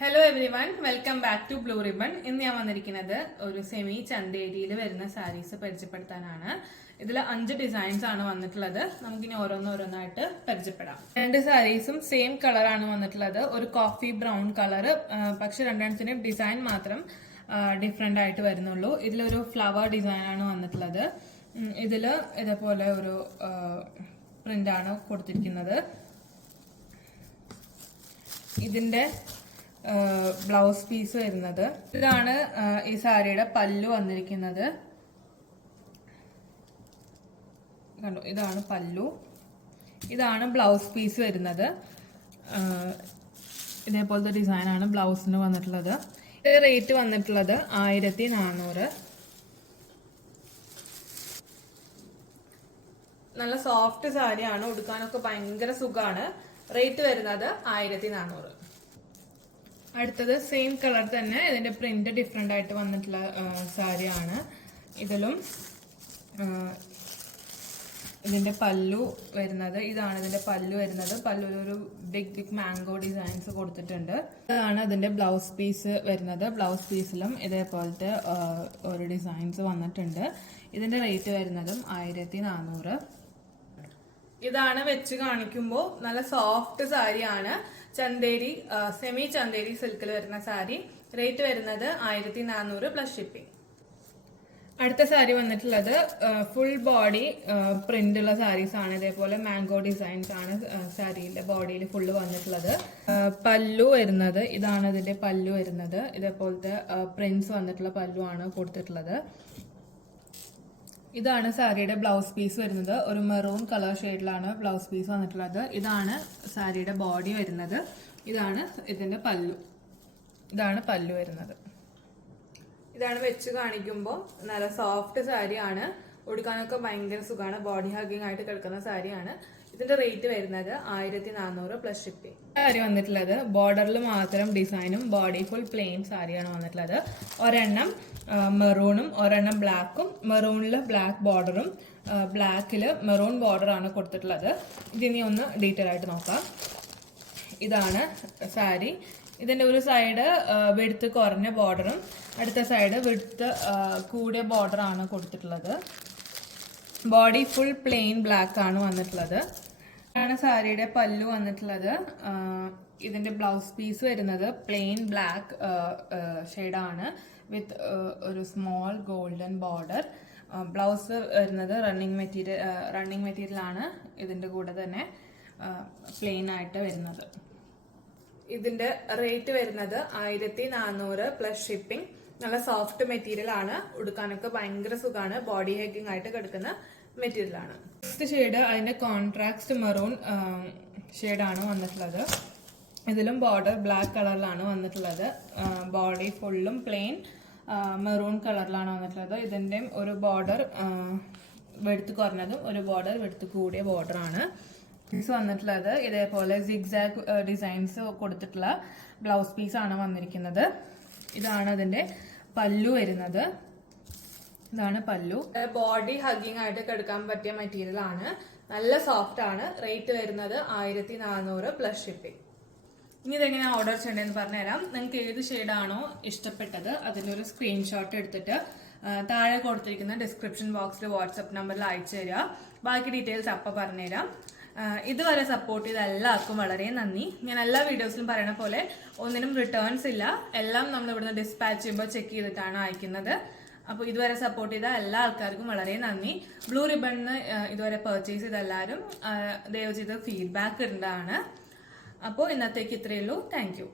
Hello everyone, welcome back to blue ribbon. ഇന്ന് ഞാൻ വന്നിരിക്കുന്നത് ഒരു സെമി ചന്തേരിയിൽ വരുന്ന സാരീസ് പരിചയപ്പെടുത്താനാണ്. ഇതിൽ 5 ഡിസൈൻസ് ആണ് വന്നിട്ടുള്ളത്. നമുക്കിനി ഓരോന്നോരോന്നായിട്ട് പരിചയപ്പെടാം. 2 സാരീസും സെയിം കളറാണ് വന്നിട്ടുള്ളത്. ഒരു കോഫി ബ്രൗൺ കളർ, പക്ഷെ രണ്ടെണ്ണത്തിനും ഡിസൈൻ മാത്രം ഡിഫറെന്റ് ആയിട്ട് വരുന്നുള്ളൂ. ഇതിലൊരു ഫ്ലവർ ഡിസൈൻ ആണ് വന്നിട്ടുള്ളത്. ഇതില് ഇതേപോലെ ഒരു പ്രിന്റ് ആണ് കൊടുത്തിരിക്കുന്നത്. ഇതിന്റെ ബ്ലൗസ് പീസ് വരുന്നത് ഇതാണ്. ഈ സാരിയുടെ പല്ലു വന്നിരിക്കുന്നത് കണ്ടോ, ഇതാണ് പല്ലു. ഇതാണ് ബ്ലൗസ് പീസ് വരുന്നത്. ഇതേപോലത്തെ ഡിസൈനാണ് ബ്ലൗസിന് വന്നിട്ടുള്ളത്. റേറ്റ് വന്നിട്ടുള്ളത് 1400. നല്ല സോഫ്റ്റ് സാരിയാണ്, ഉടുക്കാനൊക്കെ ഭയങ്കര സുഖമാണ്. റേറ്റ് വരുന്നത് 1400. അടുത്തത് സെയിം കളർ തന്നെ, ഇതിന്റെ പ്രിന്റ് ഡിഫറെന്റ് ആയിട്ട് വന്നിട്ടുള്ള സാരിയാണ്. ഇതിലും ഇതിന്റെ പല്ലു വരുന്നത് ഇതാണ്. ഇതിന്റെ പല്ലു വരുന്നത് പല്ലുവിലൊരു ബിഗ് മാംഗോ ഡിസൈൻസ് കൊടുത്തിട്ടുണ്ട്. ഇതാണ് ഇതിന്റെ ബ്ലൗസ് പീസ് വരുന്നത്. ബ്ലൗസ് പീസിലും ഇതേപോലത്തെ ഒരു ഡിസൈൻസ് വന്നിട്ടുണ്ട്. ഇതിന്റെ റേറ്റ് വരുന്നതും 1400. ഇതാണ് വെച്ച് കാണിക്കുമ്പോൾ നല്ല സോഫ്റ്റ് സാരിയാണ്. ചന്തേരി സെമി ചന്തേരി സിൽക്കിൽ വരുന്ന സാരി. റേറ്റ് വരുന്നത് 1400 പ്ലസ് ഷിപ്പിംഗ്. അടുത്ത സാരി വന്നിട്ടുള്ളത് ഫുൾ ബോഡി പ്രിന്റ് ഉള്ള സാരീസ് ആണ്. ഇതേപോലെ മാംഗോ ഡിസൈൻസ് ആണ് സാരിയുടെ ബോഡിയിൽ ഫുള്ള് വന്നിട്ടുള്ളത്. പല്ലു വരുന്നത് ഇതാണ്. ഇതിന്റെ പല്ലു വരുന്നത് ഇതേപോലത്തെ പ്രിന്റ്സ് വന്നിട്ടുള്ള പല്ലു ആണ് കൊടുത്തിട്ടുള്ളത്. ഇതാണ് സാരിയുടെ ബ്ലൗസ് പീസ് വരുന്നത്. ഒരു മെറൂൺ കളർ ഷെയ്ഡിലാണ് ബ്ലൗസ് പീസ് വന്നിട്ടുള്ളത്. ഇതാണ് സാരിയുടെ ബോഡി വരുന്നത്. ഇതാണ് ഇതിന്റെ പല്ലു. ഇതാണ് പല്ലു വരുന്നത്. ഇതാണ് വെച്ച് കാണിക്കുമ്പോൾ നല്ല സോഫ്റ്റ് സാരിയാണ്, ഉടുക്കാനൊക്കെ ഭയങ്കര സുഖമാണ്. ബോഡി ഹഗ്ഗിങ് ആയിട്ട് കിടക്കുന്ന സാരിയാണ്. ഇതിന്റെ റേറ്റ് വരുന്നത് 1400 പ്ലസ് ഷിപ്പിംഗ്. സാരി വന്നിട്ടുള്ളത് ബോർഡറിൽ മാത്രം ഡിസൈനും ബോഡി ഫുൾ പ്ലെയിൻ സാരിയാണ് വന്നിട്ടുള്ളത്. ഒരെണ്ണം മെറൂണും ഒരെണ്ണം ബ്ലാക്കും. മെറൂണില് ബ്ലാക്ക് ബോർഡറും ബ്ലാക്കില് മെറൂൺ ബോർഡറാണ് കൊടുത്തിട്ടുള്ളത്. ഇതിനി ഒന്ന് ഡീറ്റെയിൽ ആയിട്ട് നോക്കാം. ഇതാണ് സാരി. ഇതിന്റെ ഒരു സൈഡ് വിഡ്ത്ത് കുറഞ്ഞ ബോർഡറും അടുത്ത സൈഡ് വിഡ്ത്ത് കൂടിയ ബോർഡറാണ് കൊടുത്തിട്ടുള്ളത്. ബോഡി ഫുൾ പ്ലെയിൻ ബ്ലാക്ക് ആണ് വന്നിട്ടുള്ളത്. ആണ് സാരിയുടെ പല്ലു വന്നിട്ടുള്ളത്. ഇതിന്റെ ബ്ലൗസ് പീസ് വരുന്നത് പ്ലെയിൻ ബ്ലാക്ക് ഷെയ്ഡാണ് വിത്ത് ഒരു സ്മോൾ ഗോൾഡൻ ബോർഡർ. ബ്ലൗസ് വരുന്നത് റണ്ണിങ് മെറ്റീരിയൽ ആണ്. ഇതിന്റെ കൂടെ തന്നെ പ്ലെയിൻ ആയിട്ട് വരുന്നത്. ഇതിന്റെ റേറ്റ് വരുന്നത് 1400 പ്ലസ് ഷിപ്പിംഗ്. നല്ല സോഫ്റ്റ് മെറ്റീരിയൽ ആണ്, ഉടുക്കാനൊക്കെ ഭയങ്കര സുഖമാണ്. ബോഡി ഹഗ്ഗിങ് ആയിട്ട് കിടക്കുന്ന മെറ്റീരിയൽ ആണ്. നെക്സ്റ്റ് ഷെയ്ഡ് അതിന്റെ കോൺട്രാസ്റ്റ് മെറൂൺ ഷെയ്ഡാണ് വന്നിട്ടുള്ളത്. ഇതിലും ബോർഡർ ബ്ലാക്ക് കളറിലാണ് വന്നിട്ടുള്ളത്. ബോഡി ഫുള്ളും പ്ലെയിൻ മെറൂൺ കളറിലാണ് വന്നിട്ടുള്ളത്. ഇതിന്റെ ഒരു ബോർഡർ വെടുത്ത് കുറഞ്ഞതും ഒരു ബോർഡർ വെടുത്ത് കൂടിയ ബോർഡർ ആണ് വന്നിട്ടുള്ളത്. ഇതേപോലെ സിഗ്സാഗ് ഡിസൈൻസ് കൊടുത്തിട്ടുള്ള ബ്ലൗസ് പീസ് ആണ് വന്നിരിക്കുന്നത്. ഇതാണ് അതിന്റെ പല്ലു വരുന്നത്. ഇതാണ് പല്ലു. ബോഡി ഹഗ്ഗിങ് ആയിട്ട് കിടക്കാൻ പറ്റിയ മെറ്റീരിയൽ ആണ്. നല്ല സോഫ്റ്റ് ആണ്. റേറ്റ് വരുന്നത് 1400 പ്ലസ് ഷിപ്പിംഗ്. ഇനി ഇതെങ്ങനെ ഓർഡർ ചെയ്യേണ്ടതെന്ന് പറഞ്ഞുതരാം. നിങ്ങൾക്ക് ഏത് ഷെയ്ഡാണോ ഇഷ്ടപ്പെട്ടത് അതിൻ്റെ ഒരു സ്ക്രീൻഷോട്ട് എടുത്തിട്ട് താഴെ കൊടുത്തിരിക്കുന്ന ഡിസ്ക്രിപ്ഷൻ ബോക്സിൽ വാട്സപ്പ് നമ്പറിൽ അയച്ചു തരിക. ബാക്കി ഡീറ്റെയിൽസ് അപ്പം പറഞ്ഞുതരാം. ഇതുവരെ സപ്പോർട്ട് ചെയ്ത എല്ലാവർക്കും വളരെ നന്ദി. ഞാൻ എല്ലാ വീഡിയോസിലും പറയുന്ന പോലെ ഒന്നിനും റിട്ടേൺസ് ഇല്ല. എല്ലാം നമ്മൾ ഇവിടുന്ന് ഡിസ്പാച്ച് ചെയ്യുമ്പോൾ ചെക്ക് ചെയ്തിട്ടാണ് അയക്കുന്നത്. അപ്പോൾ ഇതുവരെ സപ്പോർട്ട് ചെയ്ത എല്ലാ ആൾക്കാർക്കും വളരെ നന്ദി. ബ്ലൂ റിബണിന് ഇതുവരെ പർച്ചേസ് ചെയ്ത എല്ലാവരും ദയവ് ചെയ്ത് ഫീഡ്ബാക്ക് ഇടേണ്ടതാണ്. അപ്പോൾ ഇന്നത്തേക്ക് ഇത്രയേ ഉള്ളൂ. Thank you.